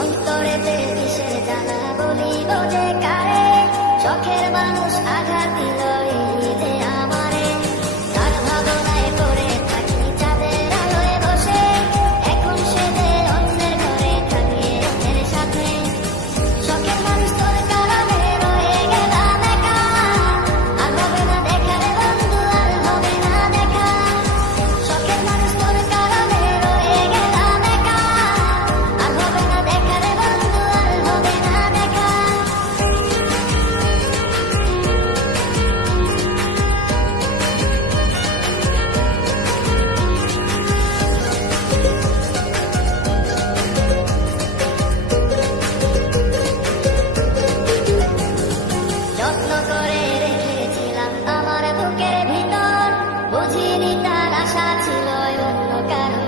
অন্তরেতে কিসের জ্বালা বলিব যে কারে, শখের মানুষ আঘাত দিল এই ঈদে আমারে। তার ভাবনায় পড়ে থাকি চাঁদের আলোয় বসে, এখন সে যে অন্যের ঘরে থাকে অন্যের সাথে। শখের মানুষ তোর কারণে রয়ে গেলাম একা, আর হবে না দেখা রে বন্ধু, আর হবে না দেখা। শখের মানুষ তোর কারণে রয়ে গেলাম একা, আর হবে না দেখা রে বন্ধু, আর হবে না দেখা। যত্ন করে রেখেছিলাম আমার বুকের ভিতর, বুঝিনি তার আশা ছিল অন্য কারো